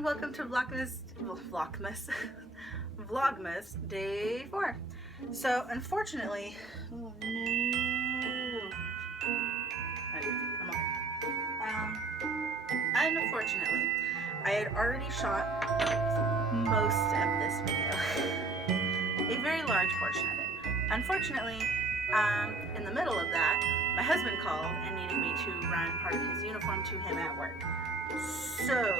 and welcome to Vlogmas day 4. So unfortunately, oh no, come on. Unfortunately, I had already shot most of this video, a very large portion of it. Unfortunately, in the middle of that, my husband called and needed me to run part of his uniform to him at work. So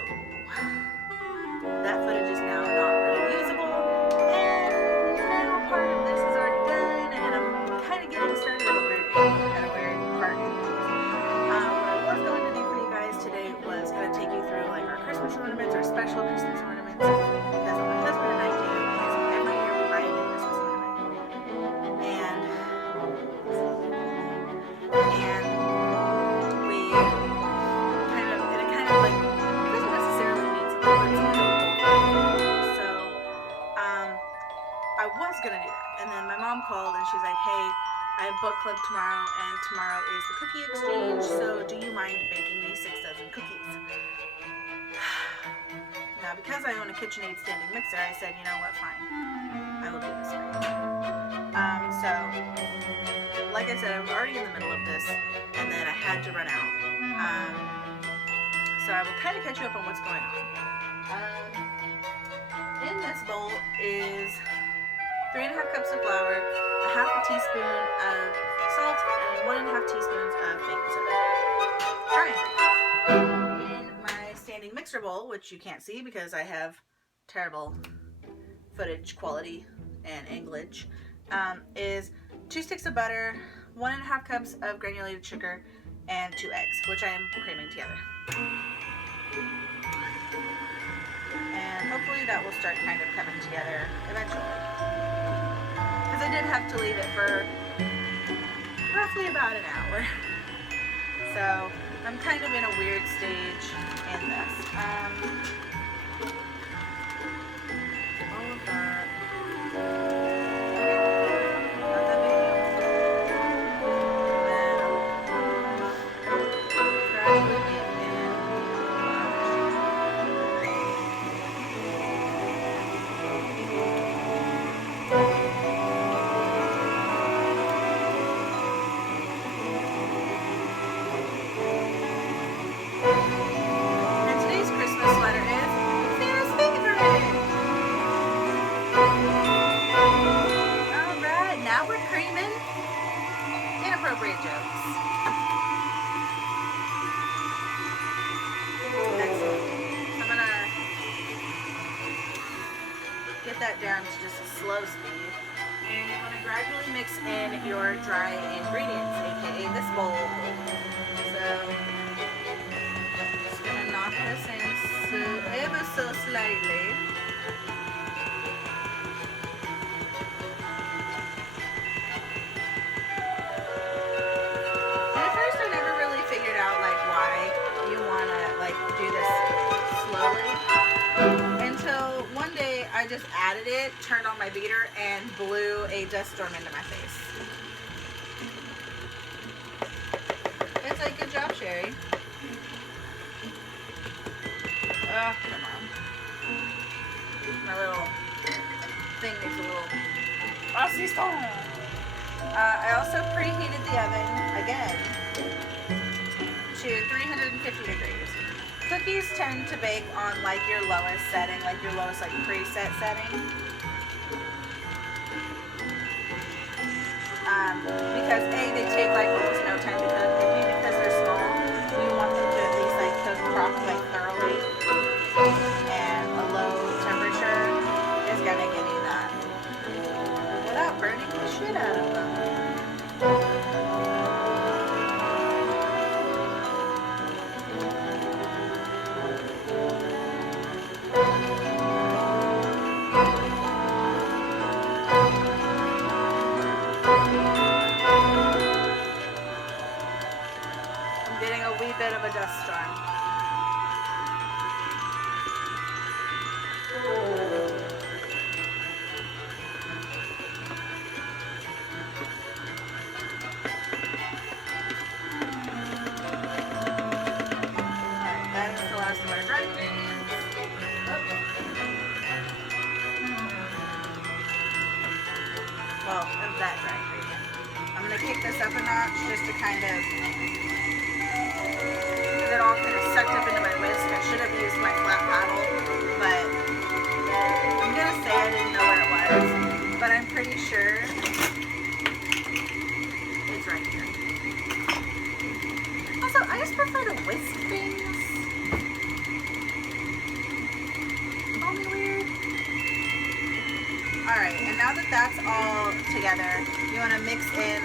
that footage is now not really usable, and now part of this is already done, and I'm kind of getting started at a weird part. What I was going to do for you guys today was kind of take you through like our Christmas ornaments, our special Christmas ornaments, because what my husband and I do is every year we buy a new Christmas ornament, and we I was gonna do that, and then my mom called and she's like, hey, I have book club tomorrow, and tomorrow is the cookie exchange, so do you mind baking me 6 dozen cookies? Now, because I own a KitchenAid standing mixer, I said, you know what, fine, I will do this for you. So like I said, I was already in the middle of this, and then I had to run out. So I will kind of catch you up on what's going on. In this bowl is 3.5 cups of flour, a half a teaspoon of salt, and 1.5 teaspoons of baking soda. In my standing mixer bowl, which you can't see because I have terrible footage quality and anglage, is 2 sticks of butter, 1.5 cups of granulated sugar, and 2 eggs, which I am creaming together. And hopefully that will start kind of coming together eventually. Because I did have to leave it for roughly about an hour. So I'm kind of in a weird stage in this. All of that. Not that big deal. Inappropriate jokes. Excellent. I'm gonna get that down to just a slow speed, and you want to gradually mix in your dry ingredients, aka this bowl. So just gonna knock this in ever so slightly. I just added it, turned on my beater, and blew a dust storm into my face. It's like, good job, Sherry. Oh, come on. My little thing makes a little frosty storm. I also preheated the oven again to 350 degrees. Cookies tend to bake on like your lowest setting, like your lowest like preset setting. Because A, they take like almost no time to cook, and B, because they're small, you want them to at least like cook properly, like thoroughly. And a low temperature is gonna give you that without burning the shit out of them. Getting a wee bit of a dust storm. Alright, that's the last of our dry ingredients. well, of that dry ingredient. I'm going to kick this up a notch just to kind of, because it all kind of sucked up into my whisk. I should have used my flat paddle, but I'm going to say I didn't know where it was, but I'm pretty sure it's right here. Also, I just prefer to whisk things. Call me weird. Alright, and now that that's all together, you want to mix in,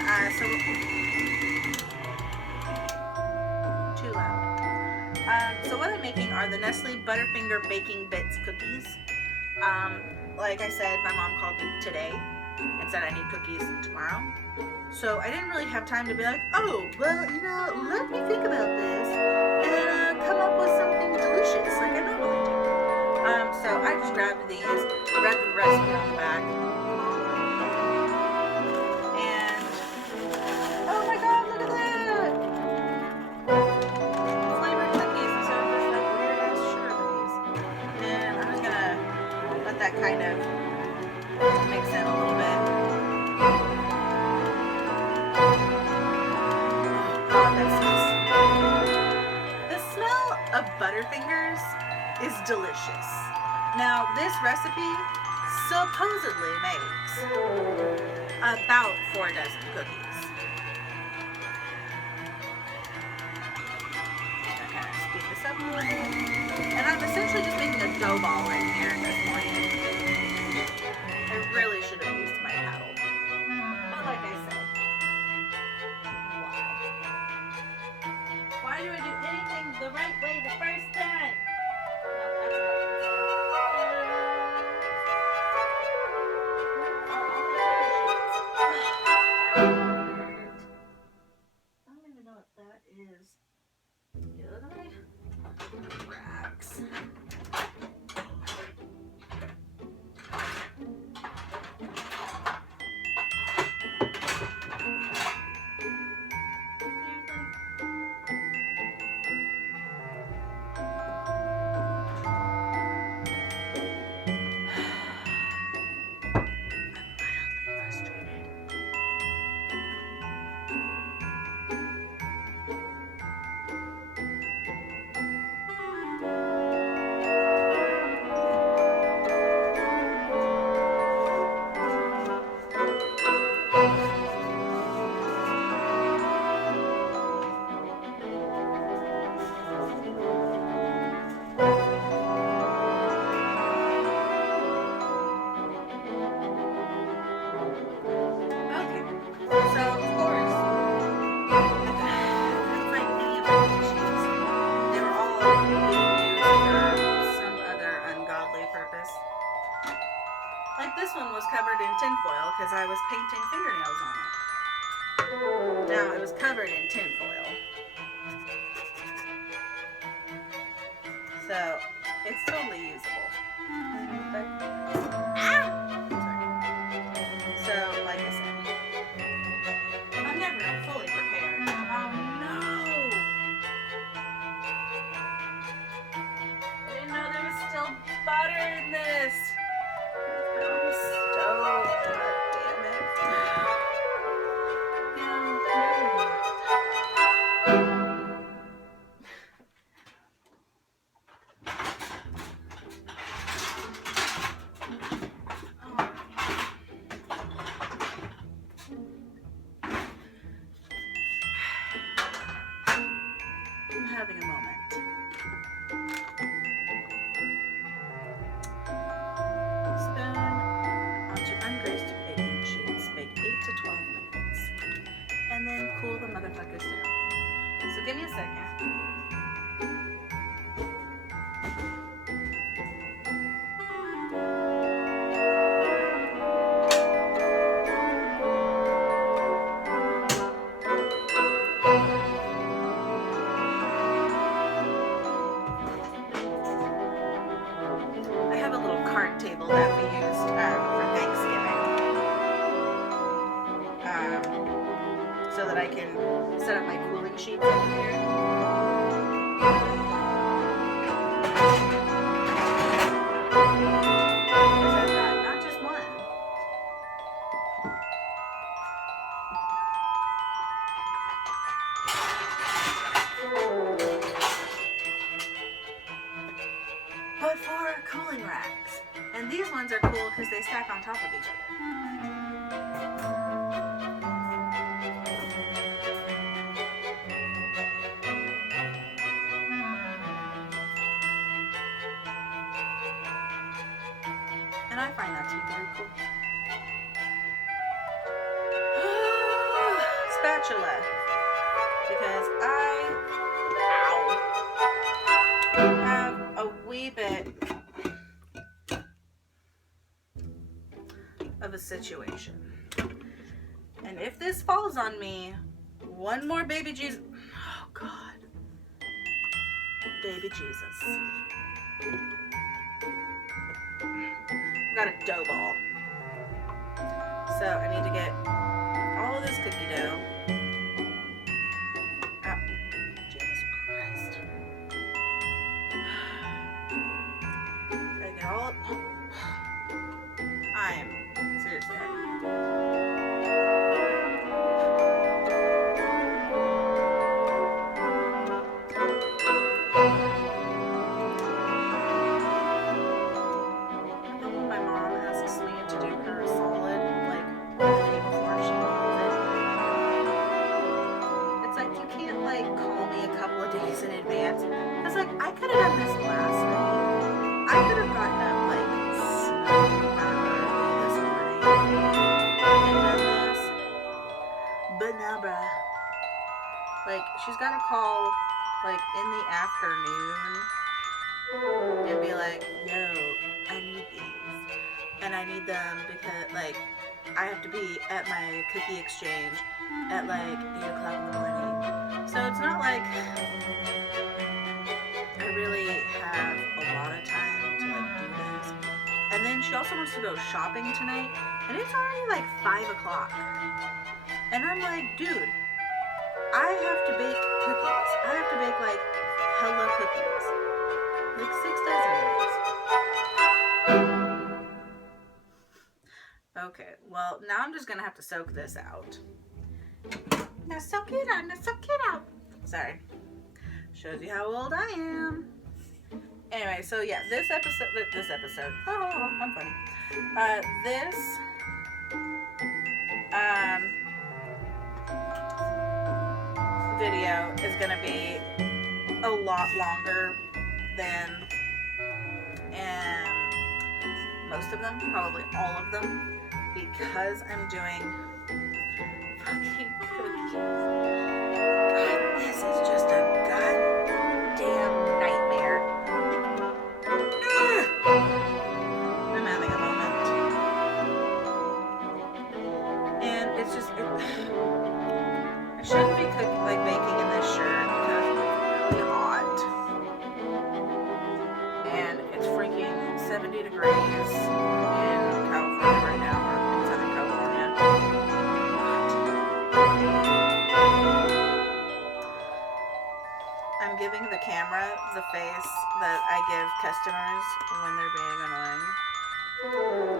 too loud. So what I'm making are the Nestle Butterfinger Baking Bits cookies. Like I said, my mom called me today and said I need cookies tomorrow. So I didn't really have time to be like, oh, well, you know, let me think about this and come up with something delicious like I normally do. So I just grabbed these, read the recipe on the back, and oh my god, look at that! Flavored cookies instead of just like weird ass sugar cookies. And I'm just gonna let that kind of mix in a little bit. Oh, that smells. The smell of Butterfingers is delicious. Now, this recipe supposedly makes about 4 dozen cookies. I'm kind of speed this up a little bit. And I'm essentially just making a dough ball in here at this point. I really should have used my paddle. But like I said, why do I do anything the right way the first time? Racks. Like this one was covered in tinfoil because I was painting fingernails on it. Now it was covered in tinfoil. So it's totally usable. But, sorry. So like I said, I'm never fully prepared. Oh no! I didn't know there was still butter in this. I'm having a moment. Spoon onto ungreased baking sheets. Bake 8 to 12 minutes. And then cool the motherfuckers down. So give me a second. Table that we used for Thanksgiving, so that I can set up my cooling sheets in here. have 4 cooling racks. And these ones are cool because they stack on top of each other. And I find that to be very cool. Spatula. Because I have a wee bit of a situation. And if this falls on me, one more baby Jesus. Oh God. Baby Jesus. I've got a dough ball. So I need to get all of this cookie dough. Oh, Jesus Christ. Gotta get all. I'm seriously. My mom asks me to do her a solid like the day before she needs it. It's like you can't like call me a couple of days in advance. It's like I could have done this last night. I could have gotten up like super early this morning and done this. But nah, bruh. Like she's got to call like in the afternoon and be like, yo, I need these. And I need them because like I have to be at my cookie exchange at like 8 o'clock in the morning. So it's not like I really have a lot of time to like do this. And then she also wants to go shopping tonight, and it's already like 5 o'clock. And I'm like, dude, I have to bake cookies. I have to bake like hella cookies. Like 6 dozen of these. Okay, well, now I'm just gonna have to soak this out. Now soak it out, now soak it out. Sorry. Shows you how old I am. Anyway, so yeah, this episode, oh, I'm funny. This video is gonna be a lot longer than most of them, probably all of them, because I'm doing fucking cookies. God, this is just a goddamn nightmare. I'm having a moment. And it's just, I shouldn't be cooking, like baking in this shirt because it's really hot. And it's freaking 70 degrees in California right now, or in Southern California. I'm giving the camera the face that I give customers when they're being annoying.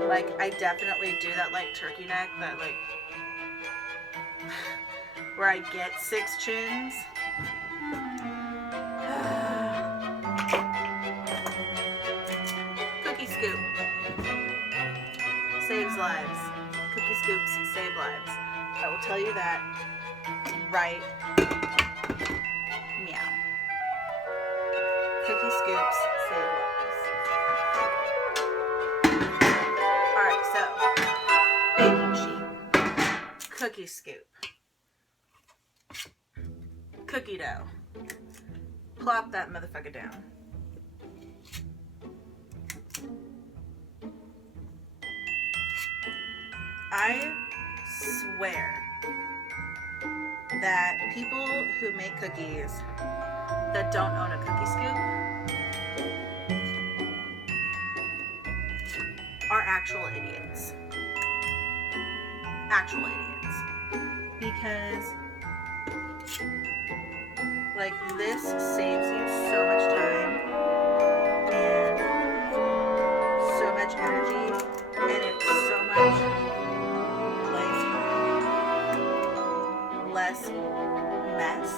Like, I definitely do that, like, turkey neck, that, like, where I get 6 chins. Cookie scoop saves lives. Cookie scoops save lives. I will tell you that right meow. Cookie scoops save lives. Alright, so baking sheet, cookie scoop, cookie dough. Plop that motherfucker down. I swear that people who make cookies that don't own a cookie scoop are actual idiots. Actual idiots. Because, like, this saves you so much time and so much energy, and it's so much, like, less mess.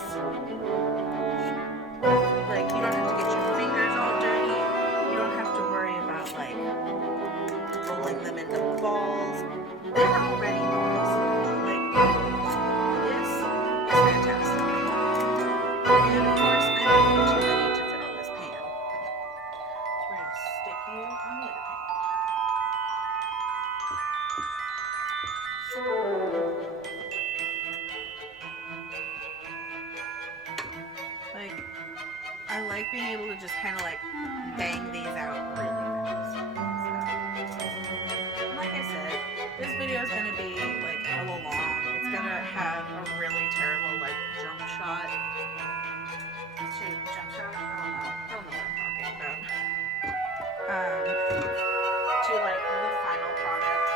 Like, you don't have to get your fingers all dirty. You don't have to like being able to just kind of like bang these out really fast. So, like I said, this video is going to be like hella long. It's going to have a really terrible like jump shot. Jump shot? I don't know what I'm talking about. To like the final product,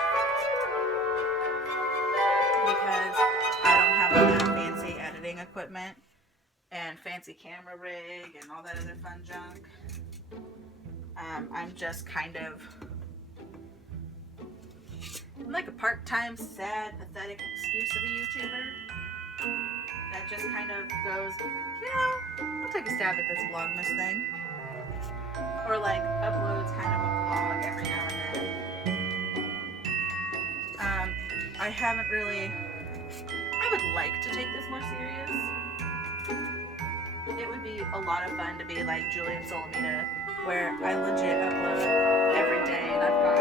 because I don't have all that fancy editing equipment and fancy camera rig and all that other fun junk. I'm just kind of like a part-time, sad, pathetic excuse of a YouTuber that just kind of goes, you know, I'll take a stab at this Vlogmas thing. Or like uploads kind of a vlog every now and then. I haven't really, I would like to take this more serious. It would be a lot of fun to be like Julian Solomita, where I legit upload every day and I've got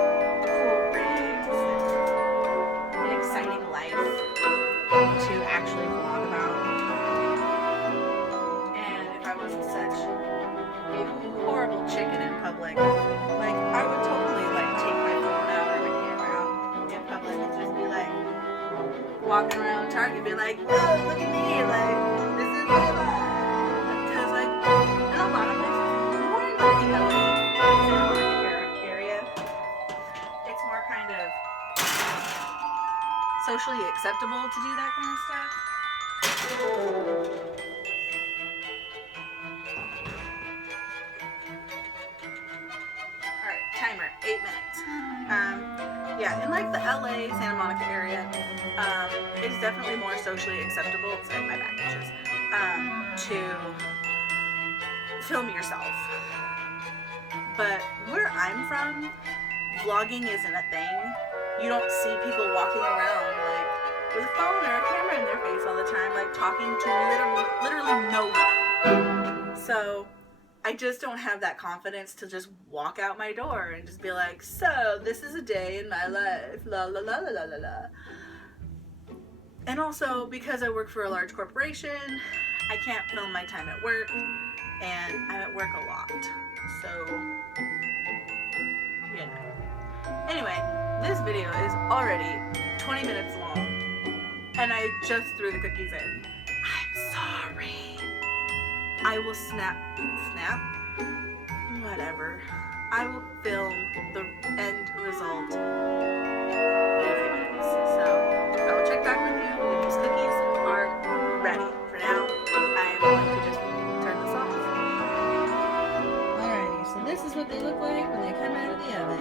cool rigs and an exciting life to actually vlog about. And if I wasn't such a horrible chicken in public, like I would totally like take my phone out or my camera out in public and just be like walking around Target, be like, oh, look at me, like this is my life. Because like in a lot of places, more in like the LA Santa Monica area, it's more kind of socially acceptable to do that kind of stuff. Alright, timer, 8 minutes. Yeah, in like the LA, Santa Monica area, it's definitely more socially acceptable, sorry, my back itches, to film yourself. But where I'm from, vlogging isn't a thing. You don't see people walking around like with a phone or a camera in their face all the time, like talking to literally no one. So I just don't have that confidence to just walk out my door and just be like, so this is a day in my life, la la la la la la la. And also because I work for a large corporation, I can't film my time at work, and I'm at work a lot. So, you know. Anyway, this video is already 20 minutes long, and I just threw the cookies in. I'm sorry. I will snap, whatever. I will film the end result in a few minutes. So, I will check back with you when these cookies are ready. For now, I am going to just turn this off. Alrighty, so this is what they look like when they come out of the oven.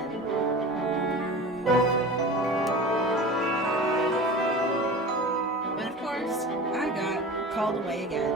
But of course, I got called away again.